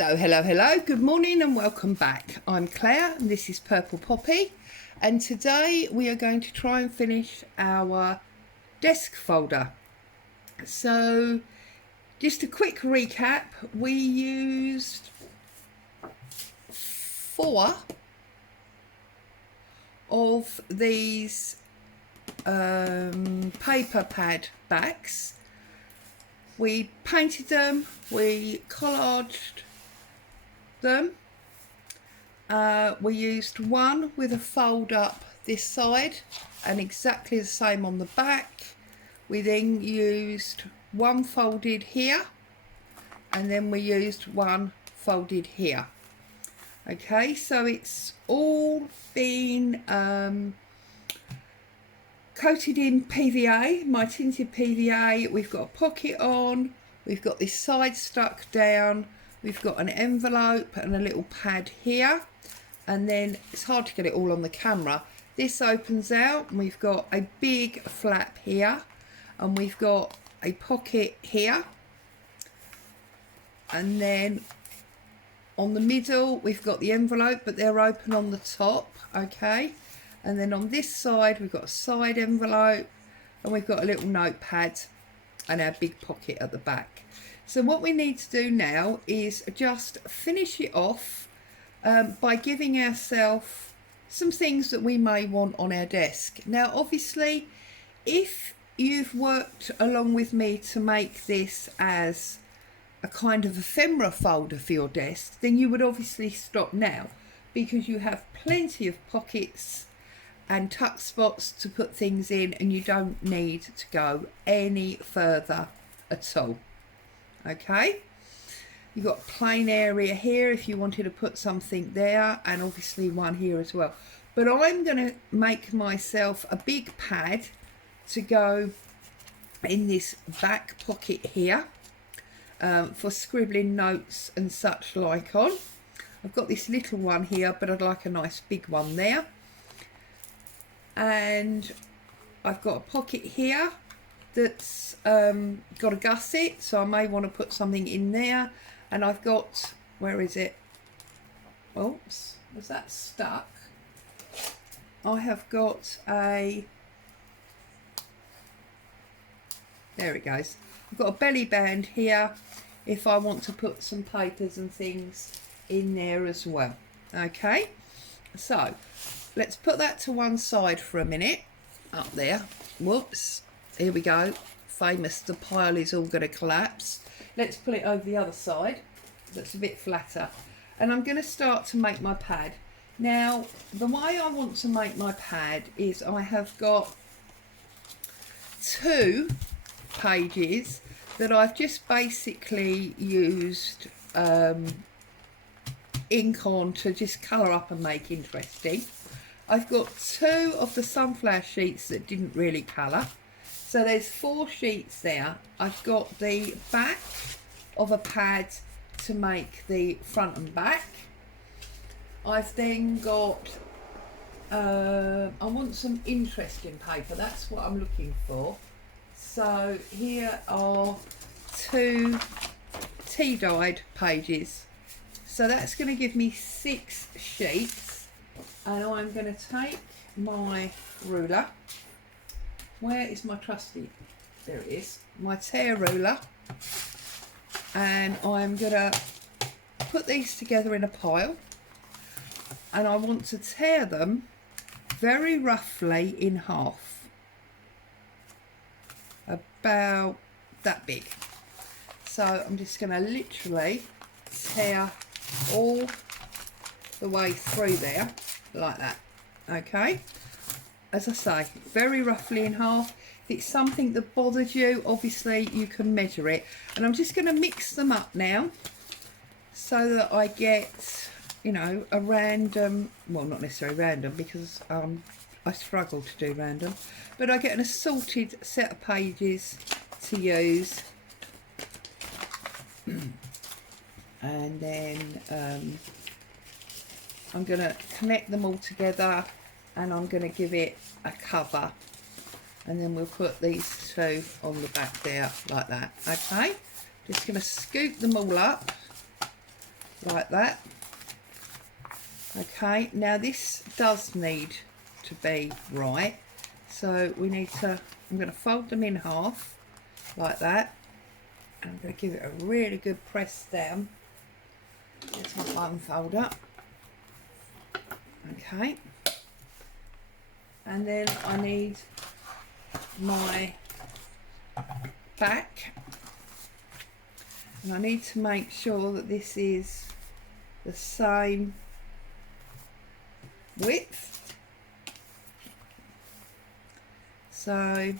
Hello, hello, hello. Good morning and welcome back. I'm Claire and this is Purple Poppy, and today we are going to try and finish our desk folder. So just a quick recap, we used 4 of these paper pad backs. We painted them, we collaged them. We used one with a fold up this side and exactly the same on the back. We then used one folded here and then we used one folded here. Okay, so it's all been coated in PVA, my tinted PVA. We've got a pocket on, we've got this side stuck down, we've got an envelope and a little pad here, and then it's hard to get it all on the camera. This opens out and we've got a big flap here and we've got a pocket here, and then on the middle we've got the envelope, but they're open on the top. Okay, and then on this side we've got a side envelope and we've got a little notepad and our big pocket at the back. So what we need to do now is just finish it off by giving ourselves some things that we may want on our desk. Now obviously if you've worked along with me to make this as a kind of ephemera folder for your desk, then you would obviously stop now because you have plenty of pockets and tuck spots to put things in and you don't need to go any further at all. Okay, you've got a plain area here if you wanted to put something there, and obviously one here as well. But I'm going to make myself a big pad to go in this back pocket here for scribbling notes and such like on. I've got this little one here, but I'd like a nice big one there. And I've got a pocket here that's got a gusset, so I may want to put something in there. And I've got, where is it? Oops, was that stuck? I have got a, there it goes. I've got a belly band here if I want to put some papers and things in there as well. Okay, so let's put that to one side for a minute. Up there, whoops, here we go, famous, the pile is all going to collapse. Let's put it over the other side that's a bit flatter, and I'm going to start to make my pad. Now the way I want to make my pad is I have got 2 pages that I've just basically used ink on to just colour up and make interesting. I've got 2 of the sunflower sheets that didn't really colour, so there's 4 sheets there. I've got the back of a pad to make the front and back. I've then got I want some interesting paper, that's what I'm looking for. So here are 2 tea dyed pages, so that's going to give me 6 sheets. And I'm going to take my ruler. Where is my trusty? There it is, my tear ruler, and I'm going to put these together in a pile, and I want to tear them very roughly in half, about that big. So I'm just going to literally tear all the way through there like that. Okay, as I say, very roughly in half. If it's something that bothers you, obviously you can measure it. And I'm just going to mix them up now so that I get, you know, a random, well, not necessarily random because I struggle to do random, but I get an assorted set of pages to use. And then I'm going to connect them all together and I'm going to give it a cover, and then we'll put these 2 on the back there like that. Okay, just going to scoop them all up like that. Okay, now this does need to be right, so we need to, I'm going to fold them in half like that. I'm going to give it a really good press down. There's my one folder. Okay, and then I need my back, and I need to make sure that this is the same width. So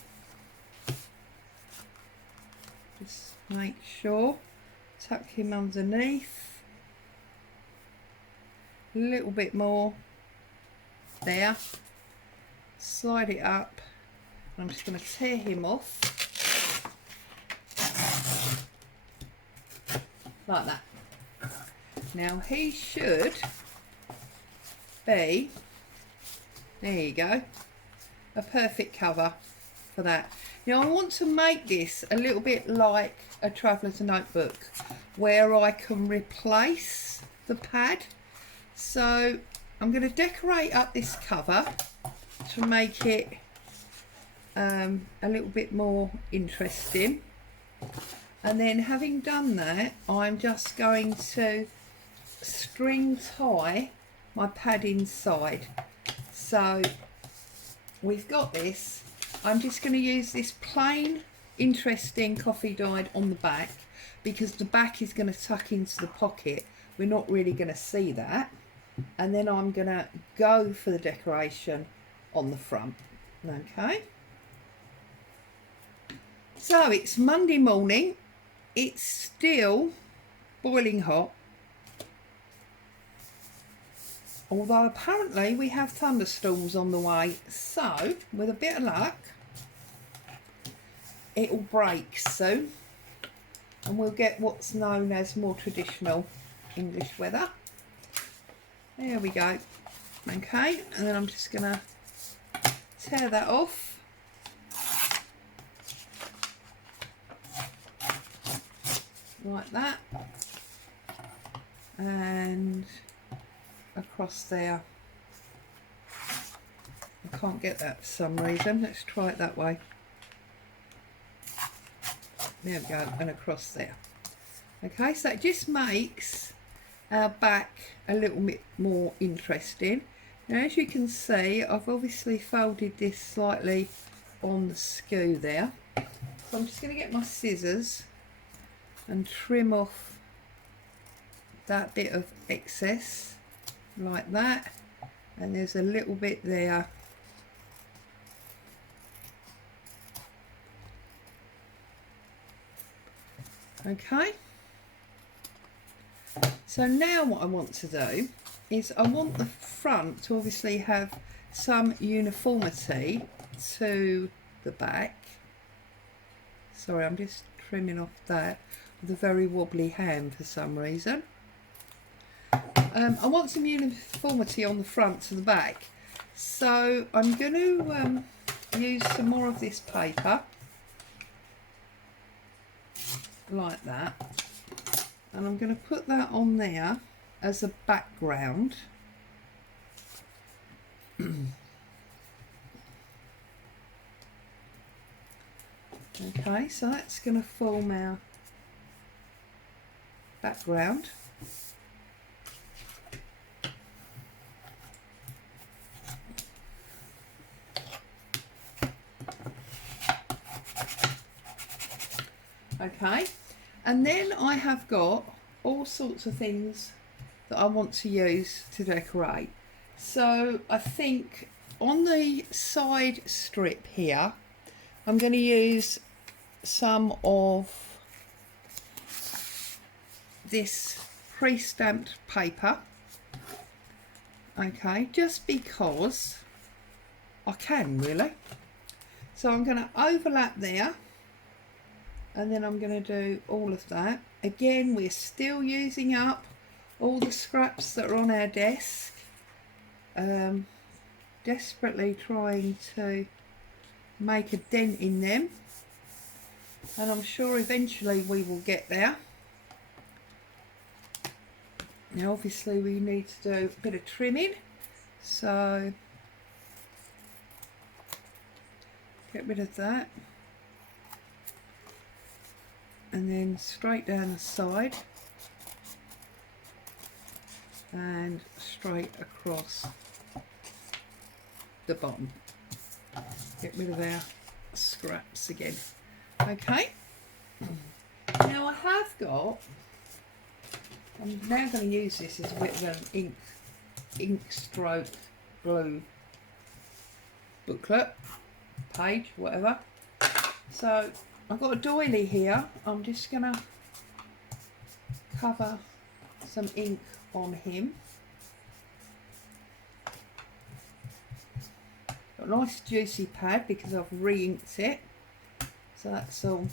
just make sure, tuck him underneath, a little bit more there, slide it up, and I'm just going to tear him off like that. Now he should be, there you go, a perfect cover for that. Now I want to make this a little bit like a traveller's notebook where I can replace the pad. So I'm going to decorate up this cover to make it a little bit more interesting. And then having done that, I'm just going to string tie my pad inside. So we've got this. I'm just going to use this plain interesting coffee dyed on the back because the back is going to tuck into the pocket. We're not really going to see that. And then I'm going to go for the decoration on the front. Okay. So it's Monday morning. It's still boiling hot. Although apparently we have thunderstorms on the way, so with a bit of luck it will break soon and we'll get what's known as more traditional English weather. There we go. Okay, and then I'm just going to tear that off. Like that. And across there. I can't get that for some reason. Let's try it that way. There we go, and across there. Okay, so it just makes our back a little bit more interesting. Now as you can see, I've obviously folded this slightly on the skew there. So I'm just going to get my scissors and trim off that bit of excess like that, and there's a little bit there. Okay, so now what I want to do is I want the front to obviously have some uniformity to the back. Sorry, I'm just trimming off that with a very wobbly hand for some reason. I want some uniformity on the front to the back, so I'm going to use some more of this paper like that, and I'm going to put that on there as a background. Okay, so that's going to form our background. Okay, and then I have got all sorts of things that I want to use to decorate. So I think on the side strip here, I'm going to use some of this pre-stamped paper. Okay, just because I can really. So I'm going to overlap there. And then I'm going to do all of that. Again, we're still using up all the scraps that are on our desk. Desperately trying to make a dent in them. And I'm sure eventually we will get there. Now obviously we need to do a bit of trimming, so get rid of that, and then straight down the side and straight across the bottom. Get rid of our scraps again. Okay, now I have got, I'm now going to use this as a bit of an ink stroke glue booklet, page, whatever. So I've got a doily here. I'm just going to cover some ink on him. Got a nice juicy pad because I've re-inked it. So that's all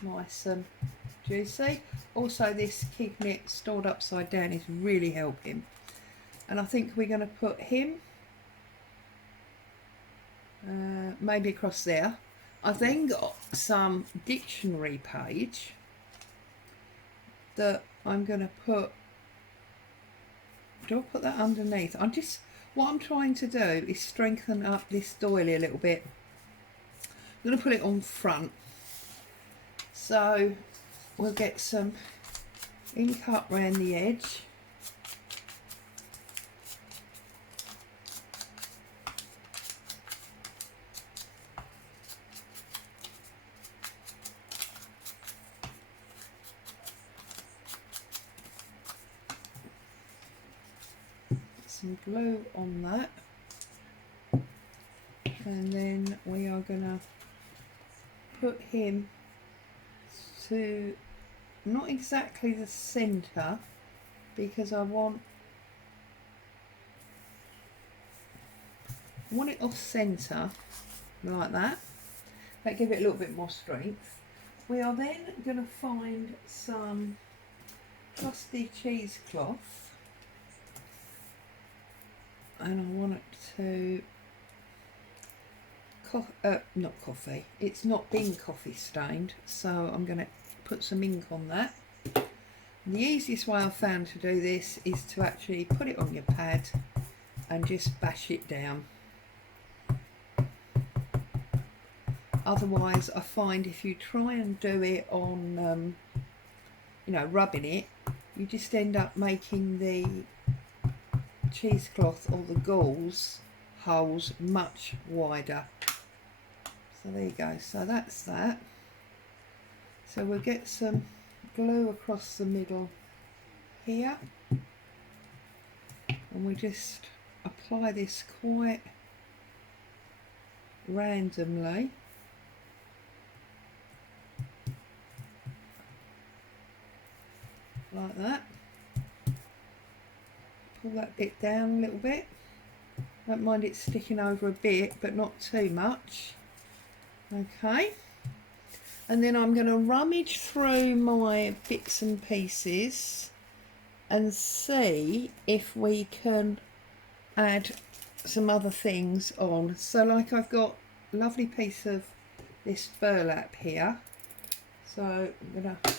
nice and juicy. Also, this keeping it stored upside down is really helping. And I think we're going to put him maybe across there. I've then got some dictionary page that I'm going to put. Do I put that underneath? What I'm trying to do is strengthen up this doily a little bit. I'm going to put it on front. So we'll get some ink up around the edge. Some glue on that. And then we are going to put him to not exactly the centre, because I want it off centre like that. That give it a little bit more strength. We are then going to find some trusty cheesecloth, and I want it to not coffee, it's not been coffee stained, so I'm going to put some ink on that. And the easiest way I've found to do this is to actually put it on your pad and just bash it down. Otherwise, I find if you try and do it on rubbing it, you just end up making the cheesecloth or the gauze holes much wider. So there you go, so that's that. So we'll get some glue across the middle here, and we just apply this quite randomly. Like that. Pull that bit down a little bit. Don't mind it sticking over a bit, but not too much. Okay, and then I'm going to rummage through my bits and pieces and see if we can add some other things on. So like I've got a lovely piece of this burlap here, so I'm going to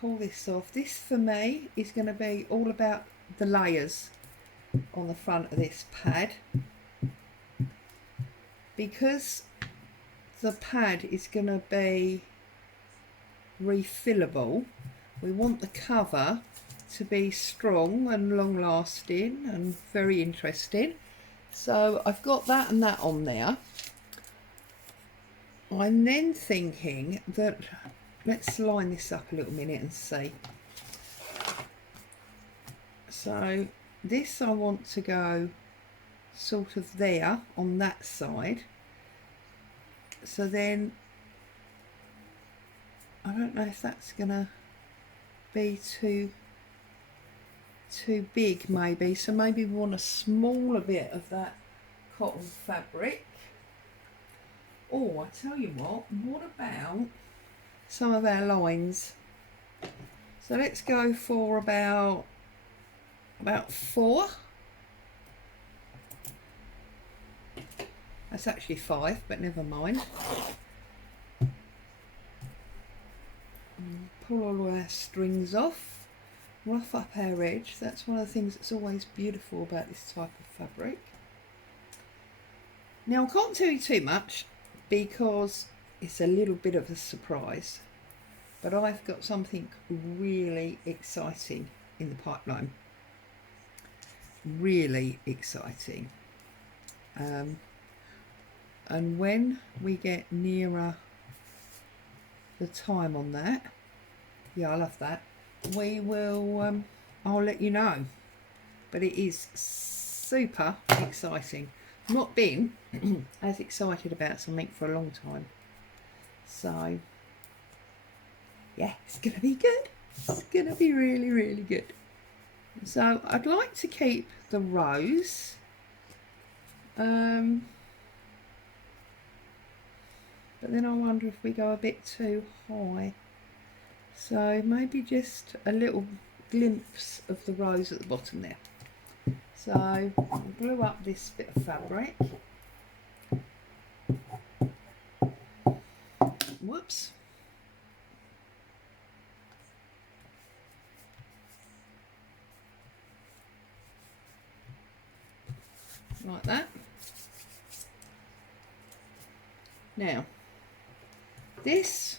pull this off. This for me is going to be all about the layers on the front of this pad, because the pad is going to be refillable. We want the cover to be strong and long lasting and very interesting. So I've got that and that on there. I'm then thinking that let's line this up a little minute and see. So this I want to go sort of there on that side. So then I don't know if that's gonna be too big maybe, so maybe we want a smaller bit of that cotton fabric. Or I tell you what about some of our lines? So let's go for about 4. That's actually 5, but never mind. Pull all our strings off. rough up our edge. That's one of the things that's always beautiful about this type of fabric. Now I can't tell you too much because it's a little bit of a surprise, but I've got something really exciting in the pipeline. Really exciting. And when we get nearer the time on that, yeah, I love that, we will, I'll let you know. But it is super exciting. I've not been as excited about something for a long time. So, yeah, it's going to be good. It's going to be really, really good. So, I'd like to keep the rose. But then I wonder if we go a bit too high. So, maybe just a little glimpse of the rose at the bottom there. So I'll glue up this bit of fabric. Whoops. Like that. Now, this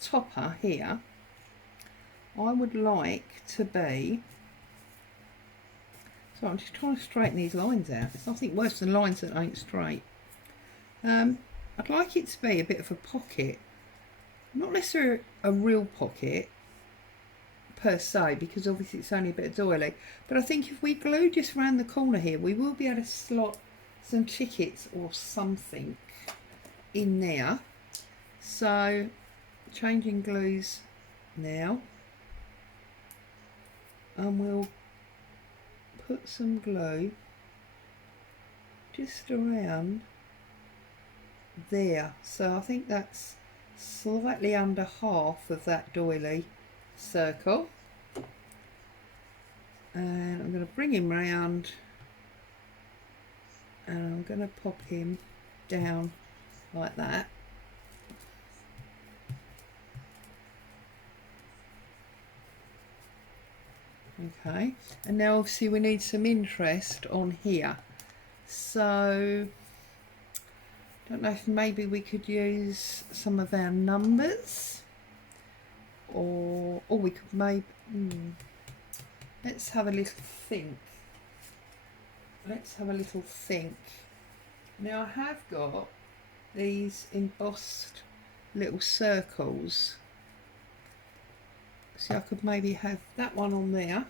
topper here, I would like to be, so I'm just trying to straighten these lines out. It's nothing worse than lines that ain't straight. I'd like it to be a bit of a pocket, not necessarily a real pocket per se, because obviously it's only a bit of doily, but I think if we glue just around the corner here, we will be able to slot some tickets or something in there. So changing glues now, and we'll put some glue just around there. So I think that's slightly under half of that doily circle, and I'm going to bring him round and I'm going to pop him down like that. Okay, and now obviously we need some interest on here, so I don't know if maybe we could use some of our numbers, or we could maybe let's have a little think. Now I have got these embossed little circles, so I could maybe have that one on there.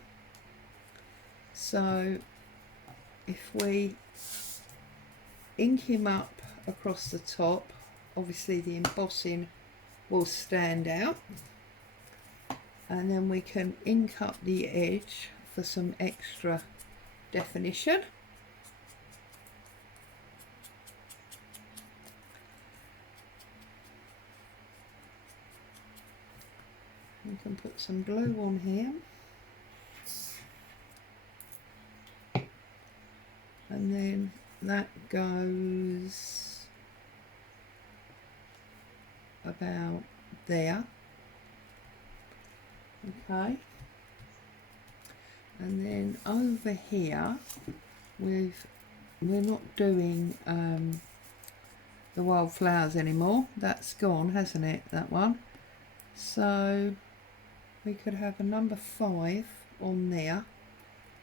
So if we ink him up across the top, obviously the embossing will stand out, and then we can ink up the edge for some extra definition. We can put some glue on here, and then that goes about there. Okay, and then over here we're not doing the wildflowers anymore. That's gone, hasn't it, that one? So we could have a number 5 on there,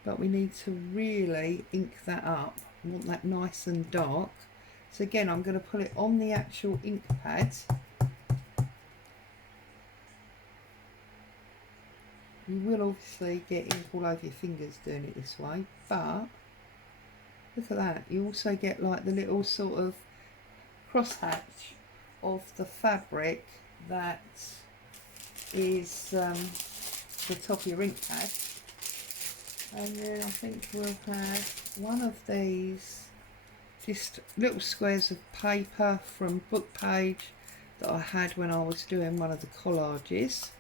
but we need to really ink that up. I want that nice and dark. So again, I'm going to put it on the actual ink pad. You will obviously get ink all over your fingers doing it this way, but look at that. You also get like the little sort of crosshatch of the fabric that is the top of your ink pad. And then I think we'll have one of these just little squares of paper from Book Page that I had when I was doing one of the collages.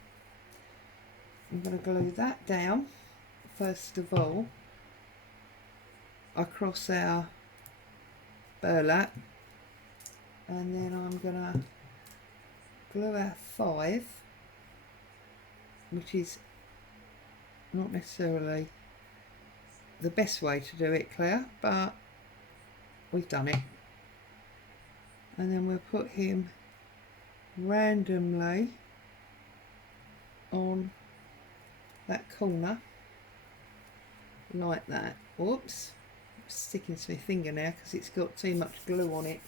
I'm going to glue that down first of all across our burlap, and then I'm going to glue our 5, which is not necessarily the best way to do it, Claire, but we've done it. And then we'll put him randomly on that corner like that. Whoops, it's sticking to my finger now because it's got too much glue on it.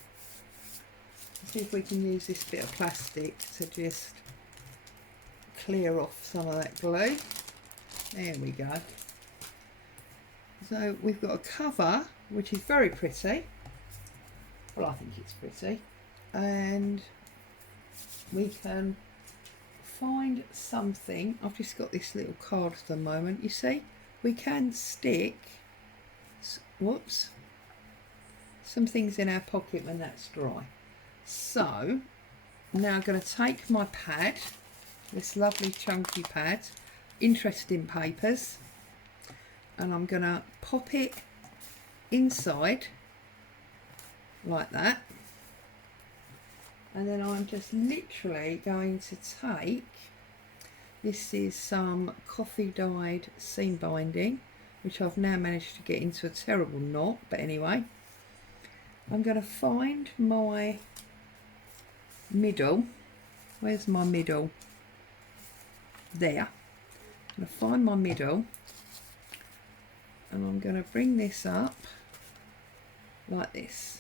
Let's see if we can use this bit of plastic to just clear off some of that glue. There we go. So we've got a cover which is very pretty. Well, I think it's pretty, and we can find something. I've just got this little card at the moment. You see, we can stick, whoops, some things in our pocket when that's dry. So now I'm going to take my pad, this lovely chunky pad, Interesting Papers, and I'm going to pop it inside like that, and then I'm just literally going to take, this is some coffee dyed seam binding which I've now managed to get into a terrible knot, but anyway, I'm going to find my middle. Where's my middle? There. I'm going to find my middle, and I'm going to bring this up like this.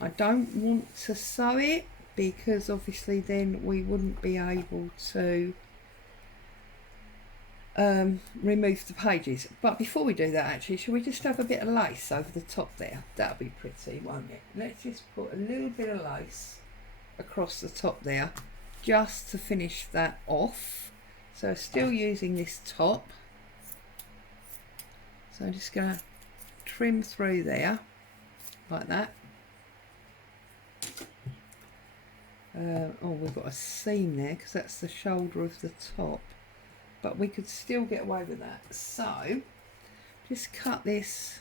I don't want to sew it because obviously then we wouldn't be able to remove the pages. But before we do that, actually, shall we just have a bit of lace over the top there? That'll be pretty, won't it? Let's just put a little bit of lace across the top there just to finish that off. So still using this top. So I'm just going to trim through there like that. Oh, we've got a seam there because that's the shoulder of the top, but we could still get away with that. So just cut this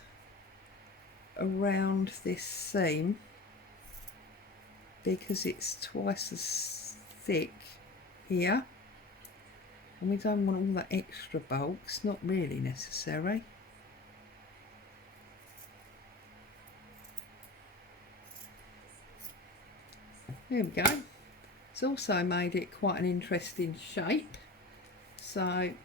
around this seam because it's twice as thick here, and we don't want all that extra bulk. It's not really necessary. There we go. It's also made it quite an interesting shape. So I'm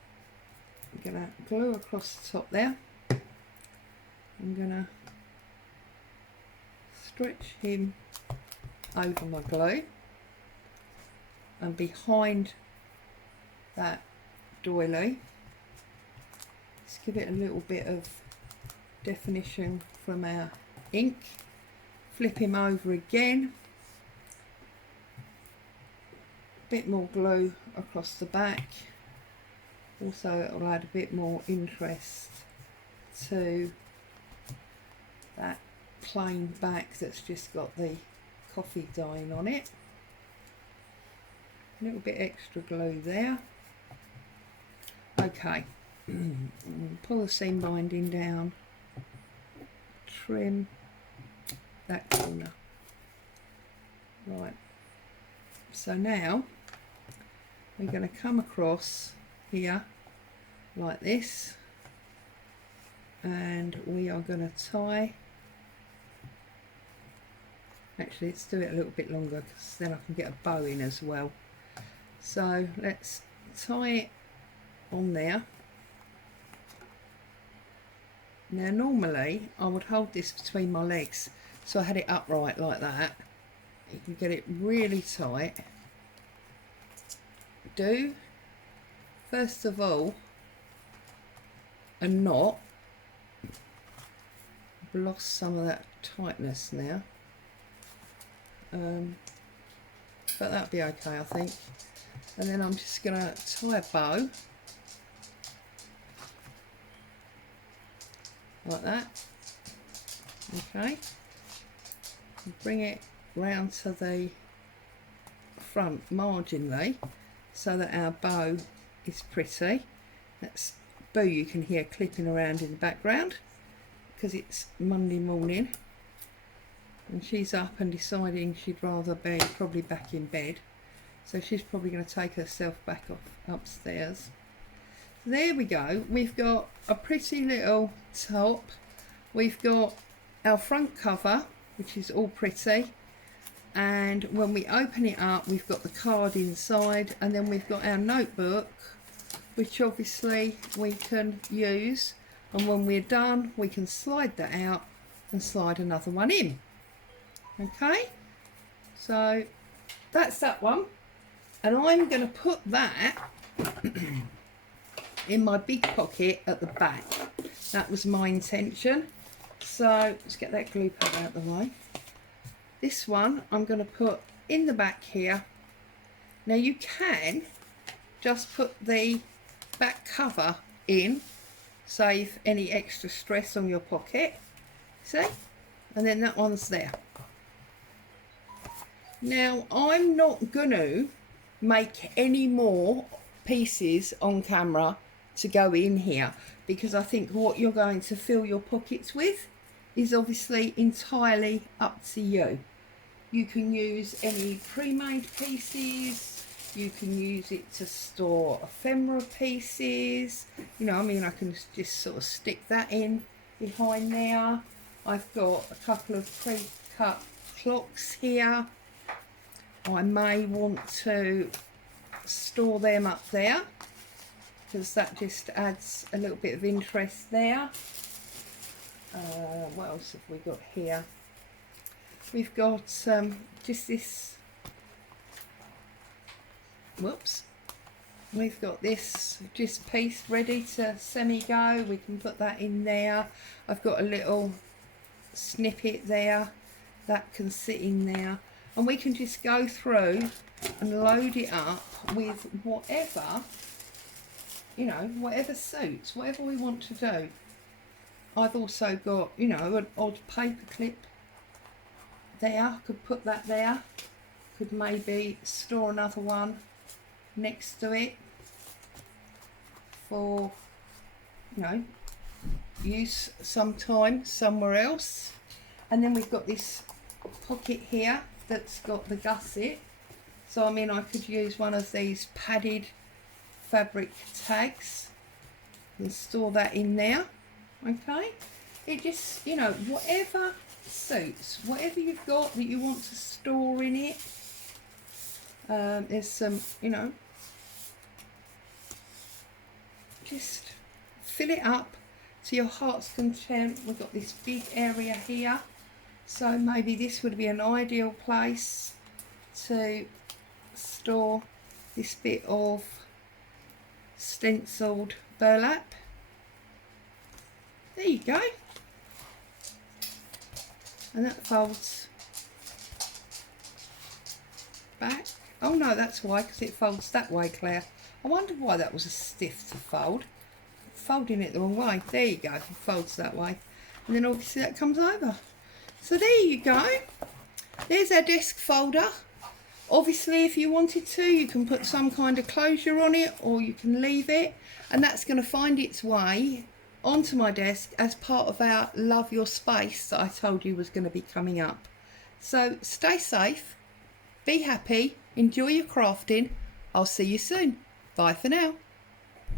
going to glue across the top there. I'm going to stretch him over my glue, and behind that doily, let's give it a little bit of definition from our ink. Flip him over again. Bit more glue across the back. Also, it will add a bit more interest to that plain back that's just got the coffee dyeing on it. A little bit extra glue there. Okay, pull the seam binding down, trim that corner. Right, so now we're going to come across here like this, and we are going to tie, actually let's do it a little bit longer because then I can get a bow in as well. So let's tie it on there. Now normally I would hold this between my legs, so I had it upright like that. You can get it really tight. Do first of all a knot. I've lost some of that tightness now, but that'll be okay, I think. And then I'm just going to tie a bow like that. Okay, bring it round to the front marginally so that our bow is pretty. That's Boo you can hear clipping around in the background because it's Monday morning and she's up and deciding she'd rather be probably back in bed, so she's probably going to take herself back off upstairs. there we go. We've got a pretty little top. We've got our front cover, which is all pretty, and when we open it up we've got the card inside, and then we've got our notebook, which obviously we can use, and when we're done we can slide that out and slide another one in. Okay, so that's that one, and I'm going to put that in my big pocket at the back. That was my intention. So let's get that glue pad out of the way. This one I'm going to put in the back here. Now you can just put the back cover in, save any extra stress on your pocket. See? And then that one's there. Now I'm not going to make any more pieces on camera to go in here, because I think what you're going to fill your pockets with is obviously entirely up to you. You can use any pre-made pieces, you can use it to store ephemera pieces, you know, I mean, I can just sort of stick that in behind there. I've got a couple of pre-cut clocks here. I may want to store them up there, because that just adds a little bit of interest there. What else have we got here? We've got just this, whoops, we've got this just piece ready to semi-go. We can put that in there. I've got a little snippet there that can sit in there, and we can just go through and load it up with whatever, you know, whatever suits, whatever we want to do. I've also got, you know, an odd paper clip there. Could put that there. Could maybe store another one next to it for, you know, use sometime somewhere else. And then we've got this pocket here that's got the gusset. So I mean, I could use one of these padded fabric tags and store that in there. Okay, it just, you know, whatever suits, whatever you've got that you want to store in it. There's some, you know, just fill it up to your heart's content. We've got this big area here, so maybe this would be an ideal place to store this bit of stenciled burlap. There you go. And that folds back. Oh no, that's why, because it folds that way, Claire. I wonder why that was a stiff to fold. Folding it the wrong way. There you go, it folds that way. And then obviously that comes over. So there you go. There's our desk folder. Obviously, if you wanted to, you can put some kind of closure on it, or you can leave it, and that's going to find its way onto my desk as part of our Love Your Space that I told you was going to be coming up. So stay safe, be happy, enjoy your crafting. I'll see you soon. Bye for now.